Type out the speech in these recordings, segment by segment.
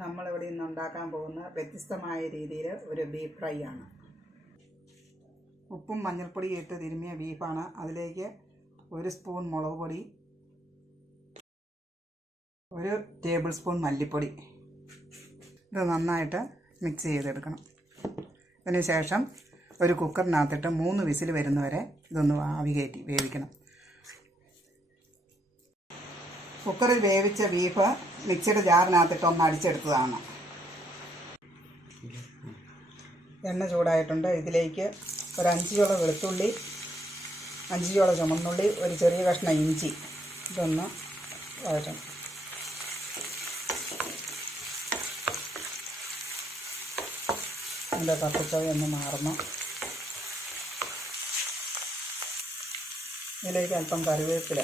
നമ്മളിവിടെ ഇന്ന് ഉണ്ടാക്കാൻ പോകുന്ന വ്യത്യസ്തമായ രീതിയിൽ ഒരു ബീഫ് ഫ്രൈ ആണ്. ഉപ്പും മഞ്ഞൾപ്പൊടിയും ഇട്ട് തിരുമ്മിയ ബീഫാണ്. അതിലേക്ക് 1 സ്പൂൺ മുളക് പൊടി, 1 ടേബിൾ സ്പൂൺ മല്ലിപ്പൊടി. ഇത് നന്നായിട്ട് മിക്സ് ചെയ്തെടുക്കണം. അതിനുശേഷം ഒരു കുക്കറിനകത്തിട്ട് 3 വിസിൽ വരുന്നവരെ ഇതൊന്ന് ആവി കയറ്റി വേവിക്കണം. കുക്കറിൽ വേവിച്ച ബീഫ് മിക്സിയുടെ ജാറിനകത്തിട്ട് ഒന്ന് അടിച്ചെടുത്തതാണ്. എണ്ണ ചൂടായിട്ടുണ്ട്. ഇതിലേക്ക് ഒരു 5 ചോള വെളുത്തുള്ളി, 5 ചോള ചുമന്നുള്ളി, ഒരു ചെറിയ കഷ്ണം ഇഞ്ചി ഇതൊന്ന് വഴറ്റണം. അതിൻ്റെ പച്ചച്ചോയ ഒന്ന് മാറണം. ഇതിലേക്ക് അല്പം കറിവേപ്പില,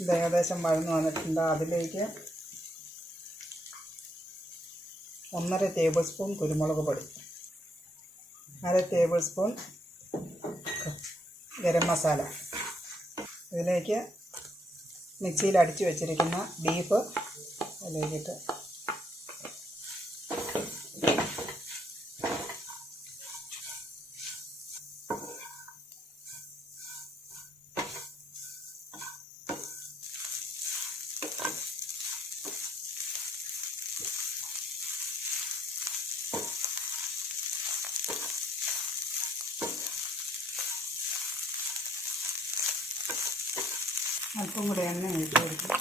ഇത് ഏകദേശം വഴന്നു വന്നിട്ടുണ്ട്. അതിലേക്ക് 1.5 ടേബിൾ സ്പൂൺ കുരുമുളക് പൊടി, 1/2 ടേബിൾ സ്പൂൺ ഗരം മസാല, ഇതിലേക്ക് മിക്സിയിൽ അടിച്ചു വെച്ചിരിക്കുന്ന ബീഫ് അതിലേക്കിട്ട് അല്പം കൂടെ എണ്ണ ഒഴിച്ച് കൊടുക്കും.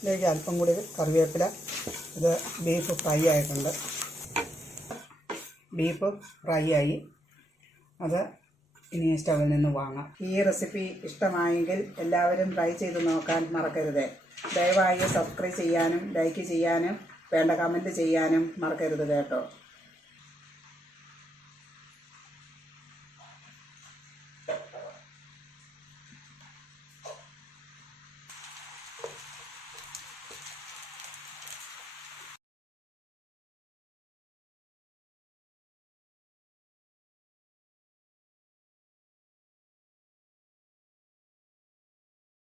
ഇതിലേക്ക് അല്പം കൂടി കറിവേപ്പില. ഇത് ബീഫ് ഫ്രൈ ആയിട്ടുണ്ട്. ബീഫ് ഫ്രൈ ആയി. അത് ഇനി സ്റ്റവിൽ നിന്ന് വാങ്ങാം. ഈ റെസിപ്പി ഇഷ്ടമായെങ്കിൽ എല്ലാവരും ട്രൈ ചെയ്ത് നോക്കാൻ മറക്കരുത്. ദയവായി സബ്സ്ക്രൈബ് ചെയ്യാനും ലൈക്ക് ചെയ്യാനും വേണ്ട കമൻറ്റ് ചെയ്യാനും മറക്കരുത് കേട്ടോ.